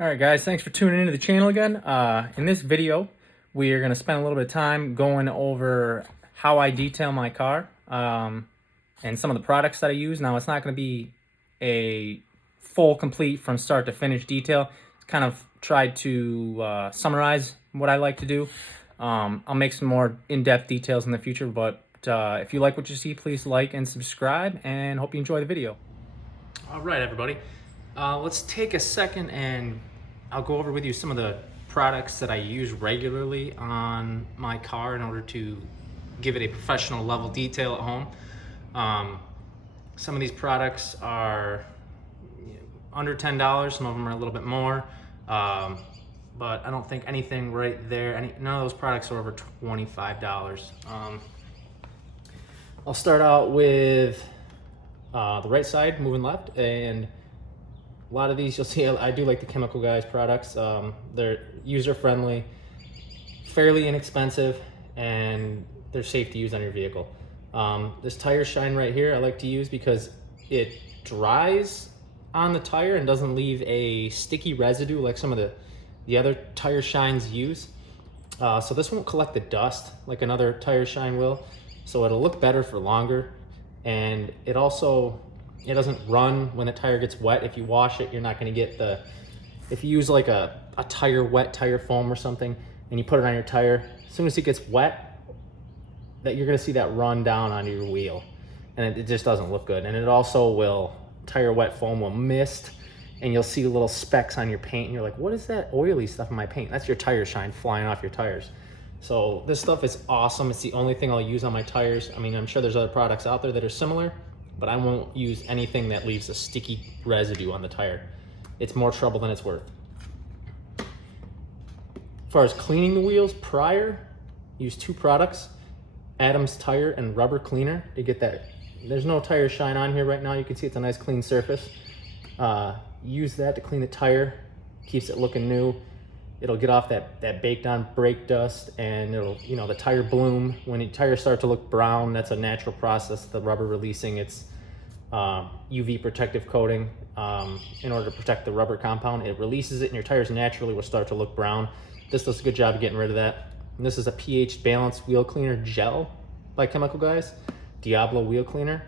All right, guys, thanks for tuning into the channel again. In this video, we are going to spend a little bit of time going over how I detail my car and some of the products that I use. Now, it's not going to be a full, complete, from start to finish detail. It's kind of tried to summarize what I like to do. I'll make some more in-depth details in the future, but if you like what you see, please like and subscribe, and hope you enjoy the video. All right, everybody. Let's take a second and I'll go over with you some of the products that I use regularly on my car in order to give it a professional level detail at home. Some of these products are under $10, some of them are a little bit more, but I don't think anything right there, none of those products are over $25. I'll start out with the right side, moving left, and a lot of these you'll see, I do like the Chemical Guys products. They're user-friendly, fairly inexpensive, and they're safe to use on your vehicle. This tire shine right here I like to use because it dries on the tire and doesn't leave a sticky residue like some of the other tire shines use. So this won't collect the dust like another tire shine will, so it'll look better for longer, and it doesn't run when the tire gets wet. If you wash it, you're not going to get if you use like a wet tire foam or something and you put it on your tire, as soon as it gets wet, that you're going to see that run down onto your wheel, and it just doesn't look good. And it also tire wet foam will mist, and you'll see little specks on your paint, and you're like, what is that oily stuff in my paint? That's your tire shine flying off your tires. So this stuff is awesome. It's the only thing I'll use on my tires. I mean, I'm sure there's other products out there that are similar, but I won't use anything that leaves a sticky residue on the tire. It's more trouble than it's worth. As far as cleaning the wheels prior, use two products, Adams Tire and Rubber Cleaner, to get that. There's no tire shine on here right now. You can see it's a nice clean surface. Use that to clean the tire, keeps it looking new. It'll get off that baked on brake dust, and it'll, the tire bloom. When the tires start to look brown, that's a natural process, the rubber releasing its UV protective coating in order to protect the rubber compound. It releases it, and your tires naturally will start to look brown. This does a good job of getting rid of that. And this is a pH balanced wheel cleaner gel by Chemical Guys, Diablo wheel cleaner.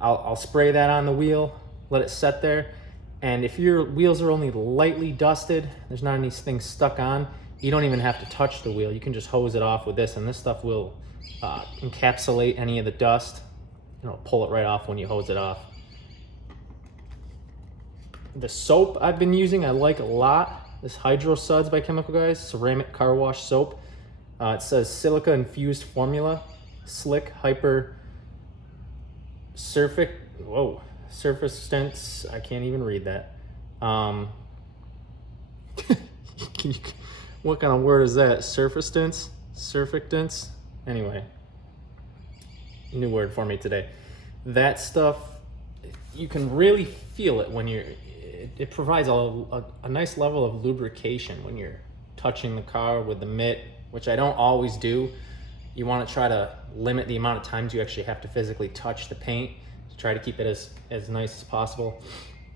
I'll spray that on the wheel, let it set there. And if your wheels are only lightly dusted, there's not anything stuck on, you don't even have to touch the wheel. You can just hose it off with this, and this stuff will encapsulate any of the dust. Pull it right off when you hose it off. The soap I've been using, I like a lot. This Hydro Suds by Chemical Guys, ceramic car wash soap. It says silica infused formula, slick, hyper, surfactants. I can't even read that. What kind of word is that? Surfactants? Anyway, new word for me today. That stuff, you can really feel it when it provides a nice level of lubrication when you're touching the car with the mitt, which I don't always do. You want to try to limit the amount of times you actually have to physically touch the paint to try to keep it as nice as possible.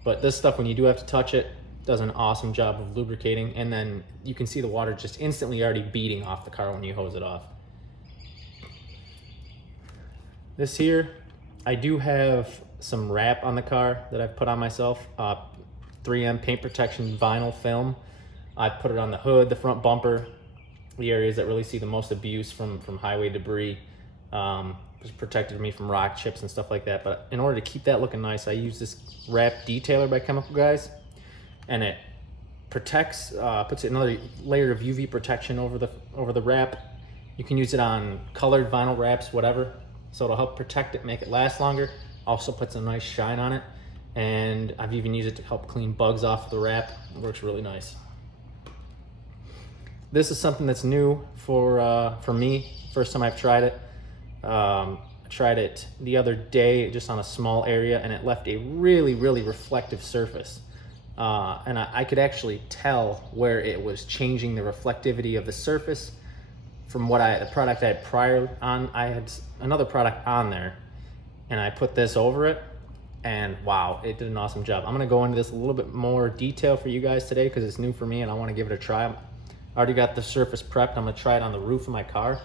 But this stuff, when you do have to touch it, does an awesome job of lubricating, and then you can see the water just instantly already beating off the car when you hose it off. This here, I do have some wrap on the car that I've put on myself, 3M paint protection vinyl film. I've put it on the hood, the front bumper, the areas that really see the most abuse from highway debris. It's protected me from rock chips and stuff like that. But in order to keep that looking nice, I use this wrap detailer by Chemical Guys, and it protects, puts another layer of UV protection over the wrap. You can use it on colored vinyl wraps, whatever. So it'll help protect it, make it last longer. Also puts a nice shine on it, and I've even used it to help clean bugs off the wrap. It works really nice. This is something that's new for me. First time I've tried it. I tried it the other day just on a small area, and it left a really, really reflective surface. And I could actually tell where it was changing the reflectivity of the surface from the product I had prior on. I had another product on there, and I put this over it, and wow, it did an awesome job. I'm gonna go into this a little bit more detail for you guys today because it's new for me and I want to give it a try. I already got the surface prepped. I'm gonna try it on the roof of my car,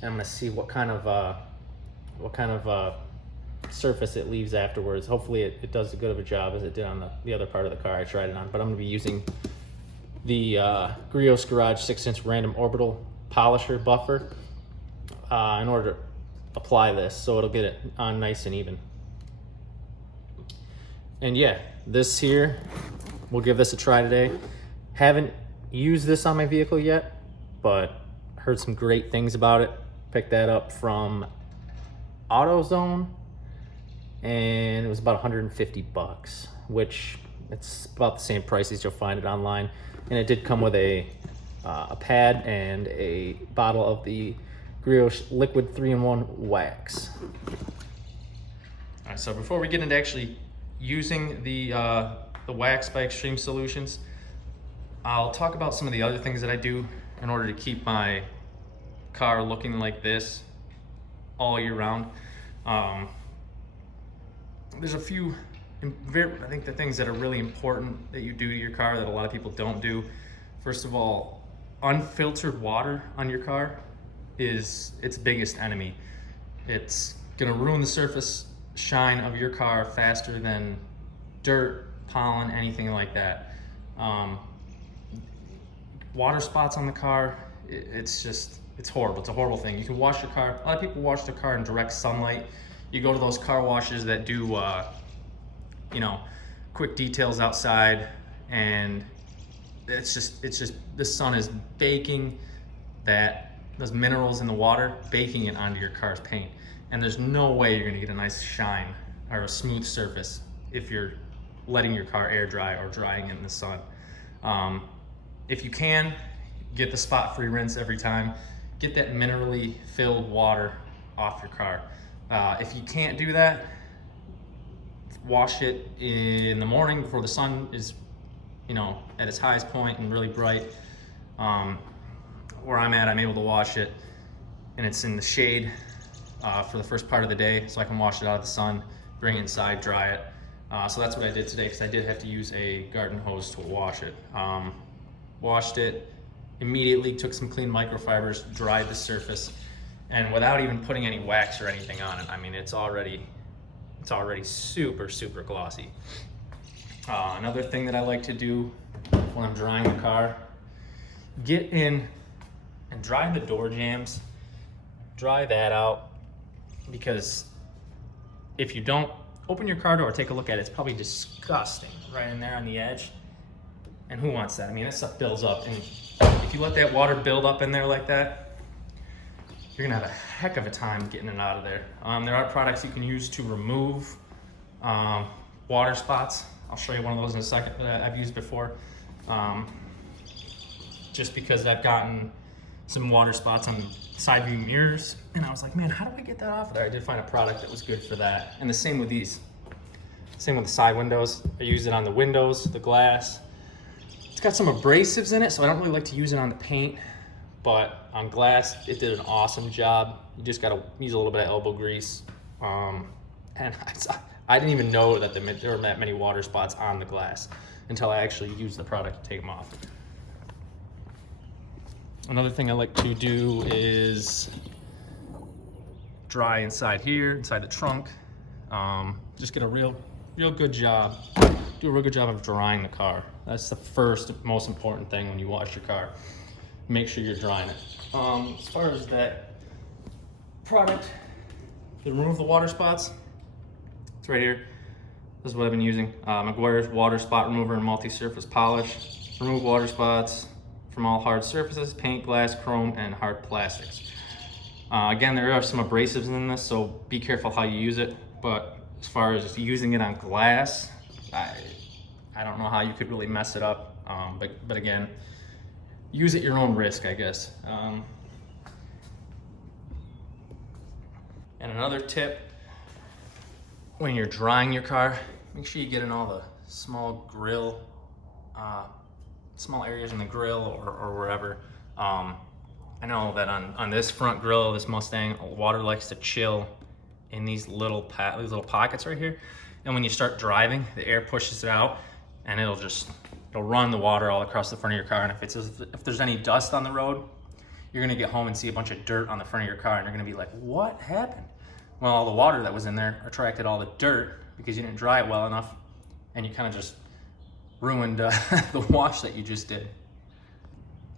and I'm gonna see what kind of surface it leaves afterwards. Hopefully it does as good of a job as it did on the other part of the car I tried it on. But I'm gonna be using the Griot's Garage 6-inch random orbital polisher buffer in order to apply this, so it'll get it on nice and even. And yeah, this here, we'll give this a try today. Haven't used this on my vehicle yet, but heard some great things about it. Picked that up from AutoZone, and it was about 150 bucks, which it's about the same price as you'll find it online. And it did come with a pad and a bottle of the Griot liquid 3-in-1 wax. All right, so before we get into actually using the wax by Extreme Solutions, I'll talk about some of the other things that I do in order to keep my car looking like this all year round. There's a few, I think the things that are really important that you do to your car that a lot of people don't do. First of all, unfiltered water on your car is its biggest enemy. It's gonna ruin the surface shine of your car faster than dirt, pollen, anything like that. Water spots on the car, it's horrible. It's a horrible thing. You can wash your car. A lot of people wash their car in direct sunlight. You go to those car washes that do, quick details outside, and it's just the sun is baking those minerals in the water, baking it onto your car's paint. And there's no way you're gonna get a nice shine or a smooth surface if you're letting your car air dry or drying it in the sun. If you can, get the spot-free rinse every time. Get that minerally filled water off your car. If you can't do that, wash it in the morning before the sun is, at its highest point and really bright. Where I'm at, I'm able to wash it and it's in the shade for the first part of the day, so I can wash it out of the sun, bring it inside, dry it. So that's what I did today, because I did have to use a garden hose to wash it. Washed it, immediately took some clean microfibers, dried the surface, and without even putting any wax or anything on it, I mean, it's already super, super glossy. Another thing that I like to do when I'm drying the car, get in and dry the door jambs, dry that out, because if you don't, open your car door, take a look at it, it's probably disgusting right in there on the edge. And who wants that? I mean, that stuff builds up, and if you let that water build up in there like that, you're gonna have a heck of a time getting it out of there. There are products you can use to remove water spots. I'll show you one of those in a second that I've used before. Just because I've gotten some water spots on the side view mirrors, and I was like, man, how do I get that off of there? I did find a product that was good for that. And the same with these. Same with the side windows. I use it on the windows, the glass. It's got some abrasives in it, so I don't really like to use it on the paint, but on glass, it did an awesome job. You just gotta use a little bit of elbow grease. And I didn't even know that there were that many water spots on the glass until I actually used the product to take them off. Another thing I like to do is dry inside here, inside the trunk. Just get a real good job. Do a real good job of drying the car. That's the first most important thing when you wash your car. Make sure you're drying it. As far as that product to remove the water spots, it's right here. This is what I've been using. Meguiar's Water Spot Remover and Multi-Surface Polish. Remove water spots from all hard surfaces, paint, glass, chrome, and hard plastics. Again, there are some abrasives in this, so be careful how you use it. But as far as using it on glass, I don't know how you could really mess it up. But again, use at your own risk, I guess. And another tip, when you're drying your car, make sure you get in all the small grill, small areas in the grill or wherever. I know that on this front grill, this Mustang, water likes to chill in these little pockets right here. and when you start driving, the air pushes it out, and it'll run the water all across the front of your car. And if there's any dust on the road, you're gonna get home and see a bunch of dirt on the front of your car, and you're gonna be like, what happened? Well, all the water that was in there attracted all the dirt because you didn't dry it well enough, and you kind of just ruined the wash that you just did.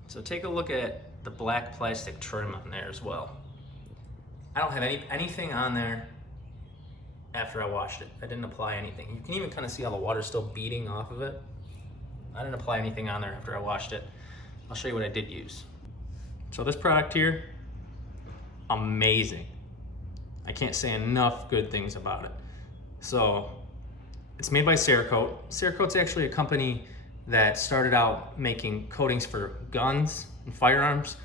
So take a look at the black plastic trim on there as well. I don't have anything on there after I washed it. I didn't apply anything. You can even kind of see how the water's still beating off of it. I didn't apply anything on there after I washed it. I'll show you what I did use. So this product here, amazing. I can't say enough good things about it. So it's made by Cerakote. Cerakote's actually a company that started out making coatings for guns and firearms.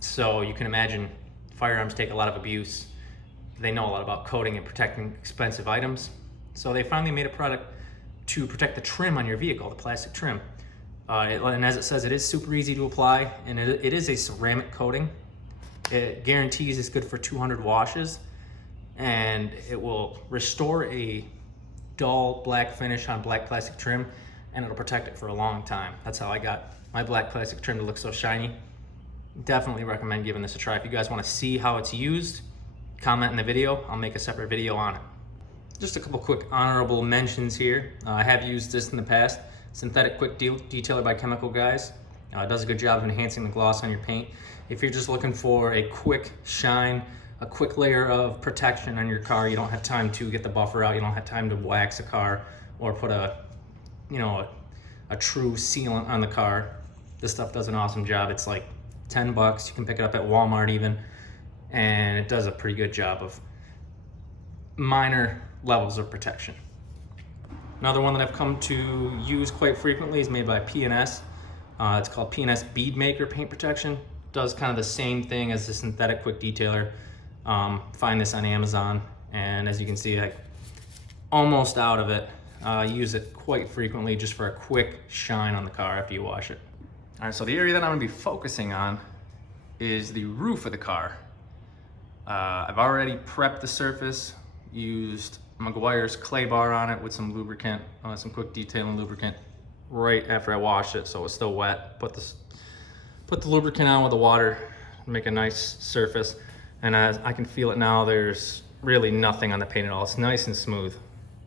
So you can imagine firearms take a lot of abuse. They know a lot about coating and protecting expensive items. So they finally made a product to protect the trim on your vehicle, the plastic trim. And as it says, it is super easy to apply, and it is a ceramic coating. It guarantees it's good for 200 washes, and it will restore a dull black finish on black plastic trim, and it'll protect it for a long time. That's how I got my black plastic trim to look so shiny. Definitely recommend giving this a try. If you guys want to see how it's used, comment in the video. I'll make a separate video on it. Just a couple quick honorable mentions here. I have used this in the past. Synthetic Quick Detailer by Chemical Guys. It does a good job of enhancing the gloss on your paint. If you're just looking for a quick shine, a quick layer of protection on your car, you don't have time to get the buffer out, you don't have time to wax a car or put a true sealant on the car, this stuff does an awesome job. It's like 10 bucks. You can pick it up at Walmart even, and it does a pretty good job of minor levels of protection. Another one that I've come to use quite frequently is made by P&S. It's called P&S Bead Maker Paint Protection. Does kind of the same thing as the Synthetic Quick Detailer. Find this on Amazon, and as you can see, I'm almost out of it. Use it quite frequently just for a quick shine on the car after you wash it. All right, so the area that I'm gonna be focusing on is the roof of the car. I've already prepped the surface, used Meguiar's clay bar on it with some lubricant, some quick detailing lubricant right after I washed it, so it's still wet. Put the lubricant on with the water, make a nice surface, and as I can feel it now, there's really nothing on the paint at all. It's nice and smooth,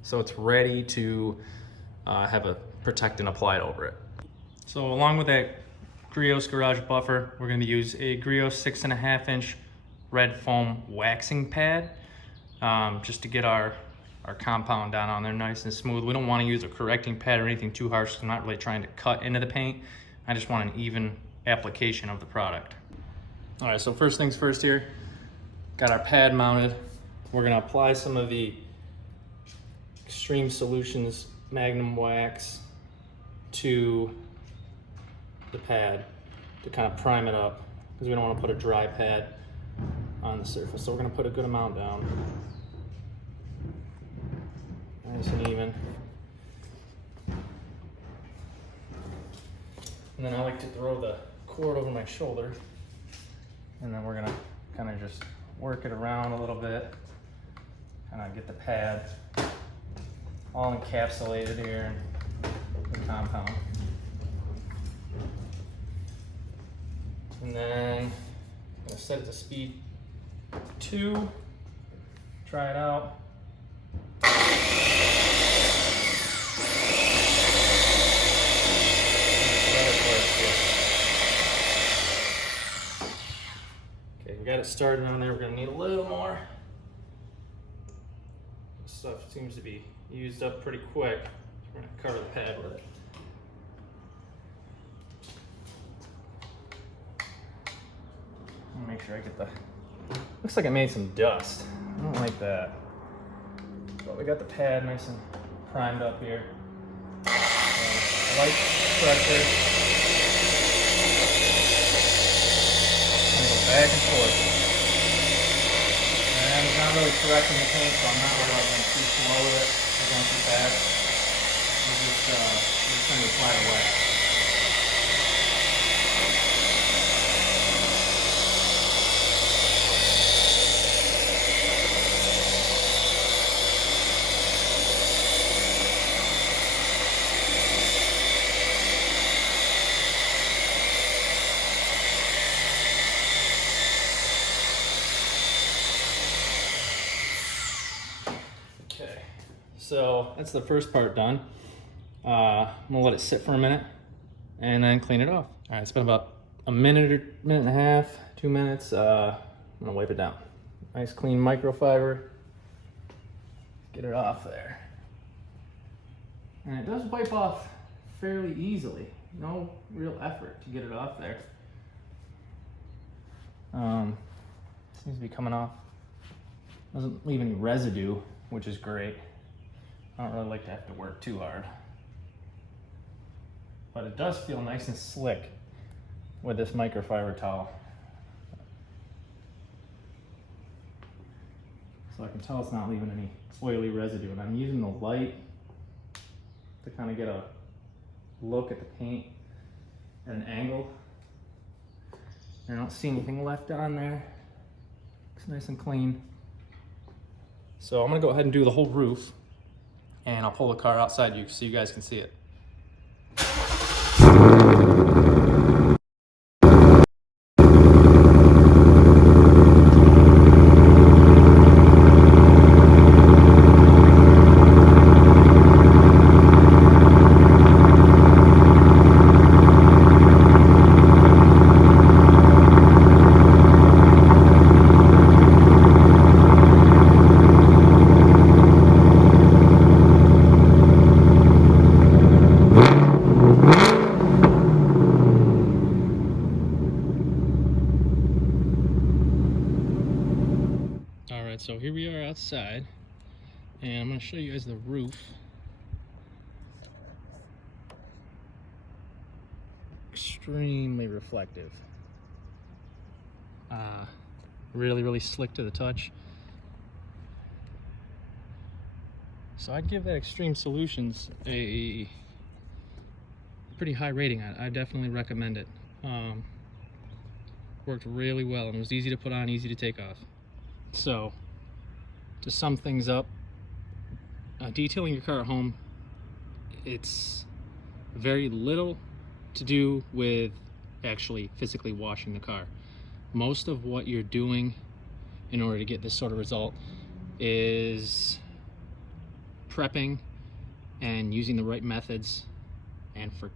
so it's ready to have a protectant applied over it. So along with that Griot garage buffer, we're going to use a Griot 6.5-inch red foam waxing pad, just to get our compound down on there nice and smooth. We don't want to use a correcting pad or anything too harsh. I'm not really trying to cut into the paint. I just want an even application of the product. All right, so first things first here, got our pad mounted. We're gonna apply some of the Extreme Solutions Magnum Wax to the pad to kind of prime it up, because we don't want to put a dry pad on the surface. So we're gonna put a good amount down. Nice and even. And then I like to throw the cord over my shoulder, and then we're gonna kind of just work it around a little bit, kind of get the pad all encapsulated here in the compound. And then I'm gonna set it to speed 2, try it out. Okay, we got it started on there. We're gonna need a little more. This stuff seems to be used up pretty quick. We're gonna cover the pad with it. Make sure I get the, looks like I made some dust. I don't like that. But we got the pad nice and primed up here. Light pressure. And go back and forth. And it's not really correcting the paint, so I'm not really going too slow with it. I'm going too fast. We're just going to apply the wax. So that's the first part done. I'm gonna let it sit for a minute and then clean it off. All right, it's been about a minute or minute and a half, 2 minutes. I'm gonna wipe it down. Nice clean microfiber. Get it off there. And it does wipe off fairly easily. No real effort to get it off there. Seems to be coming off. Doesn't leave any residue, which is great. I don't really like to have to work too hard. But it does feel nice and slick with this microfiber towel. So I can tell it's not leaving any oily residue. And I'm using the light to kind of get a look at the paint at an angle. I don't see anything left on there. Looks nice and clean. So I'm gonna go ahead and do the whole roof, and I'll pull the car outside so you guys can see it. So here we are outside, and I'm going to show you guys the roof. Extremely reflective. Really slick to the touch. So I'd give that Extreme Solutions a pretty high rating. I definitely recommend it. Worked really well, and it was easy to put on, easy to take off. So to sum things up, detailing your car at home, it's very little to do with actually physically washing the car. Most of what you're doing in order to get this sort of result is prepping and using the right methods, and for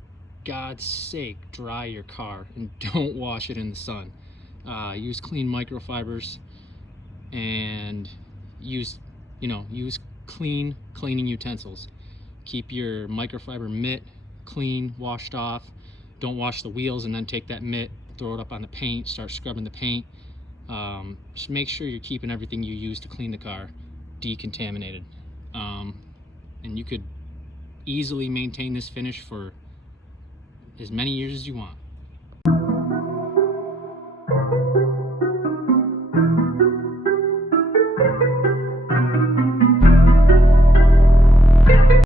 God's sake, dry your car and don't wash it in the sun. Use clean microfibers and use clean cleaning utensils. Keep your microfiber mitt clean, washed off. Don't wash the wheels and then take that mitt, throw it up on the paint, start scrubbing the paint. Just make sure you're keeping everything you use to clean the car decontaminated. And you could easily maintain this finish for as many years as you want.